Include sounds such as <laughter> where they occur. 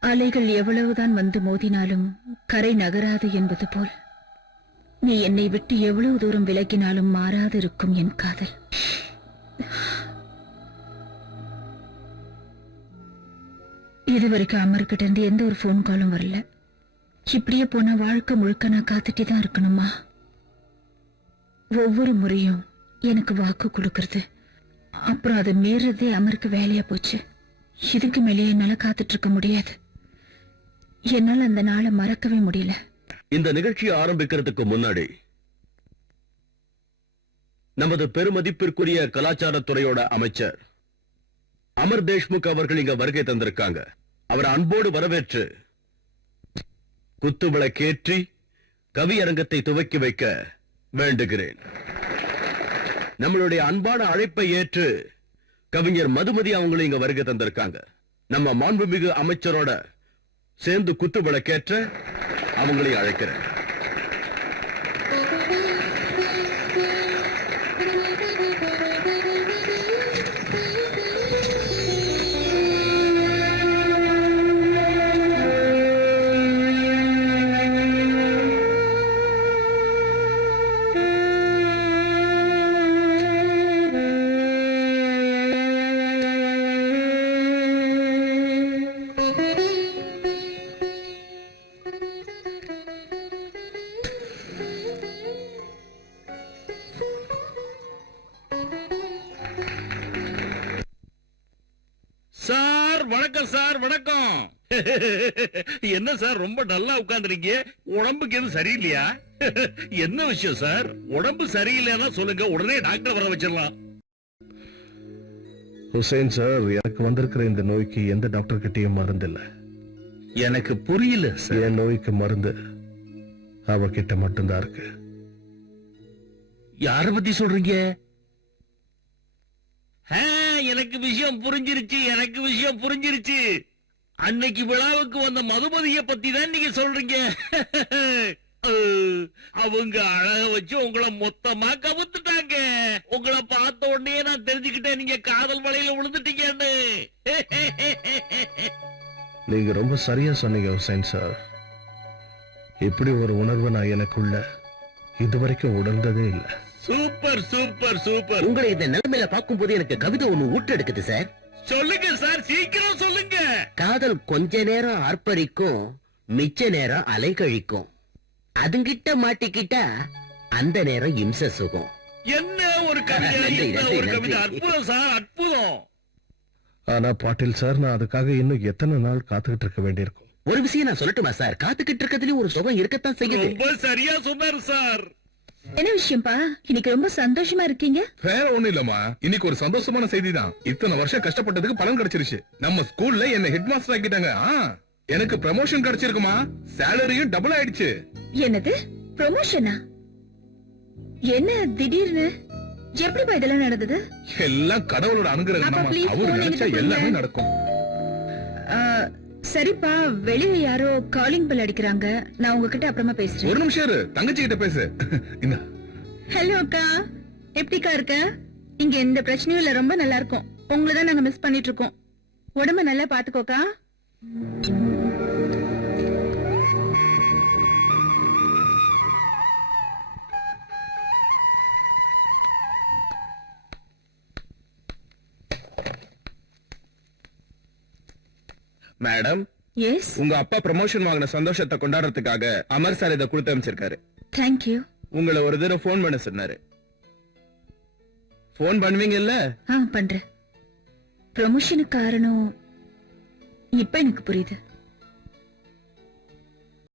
அலைகள் எவ்வளவுதான் வந்து மோதினாலும் கரை நகராது என்பது போல். நீ என்னை விட்டு எவ்வளவு தூரம் விலகினாலும் மாறாது இருக்கும் என் காதல். இதுவரைக்கும் அமர்கிட்ட இருந்து எந்த ஒரு ஃபோன் காலும் வரல. இப்படியே போன வாழ்க்கை முழுக்க நான் காத்துட்டே தான் இருக்கணுமா? ஒவ்வொரு முறையும் எனக்கு வாக்கு கொடுக்கறது. அப்புறம் அதை மீறதே அமருக்கு வேலையா போச்சு. இதுக்கு மேலே என்னால காத்துட்டு இருக்க முடியாது. என்னால அந்த நாளை மறக்கவே முடியல. இந்த நிகழ்ச்சியை ஆரம்பிக்கிறதுக்கு முன்னாடி நமது பெருமதிப்பிற்குரிய கலாச்சாரத்துறையோட அமைச்சர் அமர் தேஷ்முக் அவர்கள் இங்க வருகை தந்திருக்காங்க. அவர் அன்போடு வரவேற்று குத்து விளக்கேற்றி கவியரங்கத்தை துவக்கி வைக்க வேண்டுகிறேன். நம்மளுடைய அன்பான அழைப்பை ஏற்று கவிஞர் மதுமதி அவங்களும் இங்க வருகை தந்திருக்காங்க. நம்ம மாண்புமிகு அமைச்சரோட சேர்ந்து குத்து விளக்கேற்ற அவங்களை அழைக்கிறேன். வணக்கம் சார் வணக்கம். <laughs> என்ன சார் ரொம்ப டல்லா உட்கார்ந்துருக்கீங்க? உடம்புக்கு எதுவும் சரியில்லையா? <laughs> என்ன விஷயம் சார்? உடம்பு சரியில்லைன்னா சொல்லுங்க உடனே டாக்டர் வர வச்சிடலாம். ஹுசைன் சார் எனக்கு வந்திருக்கிற இந்த நோய்க்கு எந்த டாக்டர் கிட்டயும் மருந்து இல்ல. எனக்கு புரியல சார். என் நோய்க்கு மருந்து அவர்கிட்ட மட்டும்தான் இருக்கு. யார பத்தி சொல்றீங்க? எனக்கு விஷயம் புரிஞ்சிருச்சு எனக்கு விஷயம் புரிஞ்சிருச்சு. அன்னைக்கு விழாவுக்கு வந்த மதுமதிய பத்தி தான் நீங்க சொல்றீங்க. <laughs> அவங்க அழக வச்சு உங்களை மொத்தமா கவுத்துட்டாங்க. உங்களை பார்த்த உடனே நான் தெரிஞ்சுக்கிட்டேன் நீங்க காதல் வலையில விழுந்துட்டீங்கன்னு. <laughs> நீங்க ரொம்ப சரியா சொன்னீங்க ஹுசைன் சார். இப்படி ஒரு உணர்வு நான் எனக்குள்ள இதுவரைக்கும் உணர்ந்ததே இல்லை. சூப்பர் சூப்பர் சூப்பர் உங்களை இந்த நிலைமையில பார்க்கும்போது எனக்கு கவிதை ஒண்ணு ஊட்டெடுக்குது சார் சொல்லுங்க சார் சீக்கிரம் சொல்லுங்க. காதல் கொஞ்ச நேரம் ஆர்ப்பரிக்கும் மிச்ச நேரம் அலைக்கழிக்கும் அதுங்கிட்ட மாட்டிக்கிட்டா அந்த நேரம் இம்ச சுகம். என்ன ஒரு கவிதை? அற்புதம் சார் அற்புதம். ஆனா பாட்டீல் சார் நான் அதுக்காக இன்னும் எத்தனை நாள் காத்துக்கிட்டு இருக்க வேண்டியிருக்கும்? ஒரு விஷயம் நான் சொல்லட்டுமா சார் காத்துக்கிட்டு இருக்கிறதுலயும் ஒரு சுகம் இருக்கத்தான் செய்யுது. ரொம்ப சரியா சொன்னாரு சார் என்ன விஷயம்ப்பா இன்னைக்கு ரொம்ப சந்தோஷமா இருக்கீங்க? வேற ஒண்ணும் இல்லம்மா. இன்னைக்கு ஒரு சந்தோஷமான செய்தி தான் இத்தனை வருஷம் கஷ்டப்பட்டதுக்கு பலன் கிடைச்சிருச்சு. நம்ம ஸ்கூல்ல என்ன ஹெட் மாஸ்டர் ஆக்கிட்டாங்க எனக்கு ப்ரமோஷன் கிடைச்சிருக்குமா? சேலரியும் டபுள் ஆயிடுச்சு. என்னது? ப்ரொமோஷனா என்ன திடீர்னு? எப்படிப்பா இதெல்லாம் நடந்தது? எல்லாம் கடவுளோட அனுகிரகம் அவர் நினைச்சா எல்லாமே. நடக்கும். சரிப்பா வெளியே யாரோ காலிங் பெல் அடிக்கிறாங்க. நான் உங்ககிட்ட அப்புறமா பேசுறேன். ஒரு நிமிஷம் இரு. தங்கச்சி கிட்ட பேசு. இந்த. ஹலோ அக்கா. எப்படிக்கா இருக்க? இங்க எந்த பிரச்சனையும் இல்ல. ரொம்ப நல்லா இருக்கும். உங்களை தான் நாங்க மிஸ் பண்ணிட்டு இருக்கோம். உடம்ப நல்லா பாத்துக்கோக்கா. மேடம் எஸ் உங்க அப்பா ப்ரமோஷன் வாங்கின சந்தோஷத்தை கொண்டாடுறதுக்காக அமர் சார் இதை கொடுத்து அமைச்சிருக்காரு தேங்க்யூ உங்களை ஒரு தடவை ஃபோன் பண்ண சொன்னாரு. ஃபோன் பண்ணுவீங்கல்ல? ஆ பண்றேன். ப்ரொமோஷனுக்கு காரணம் இப்ப எனக்கு புரியுது.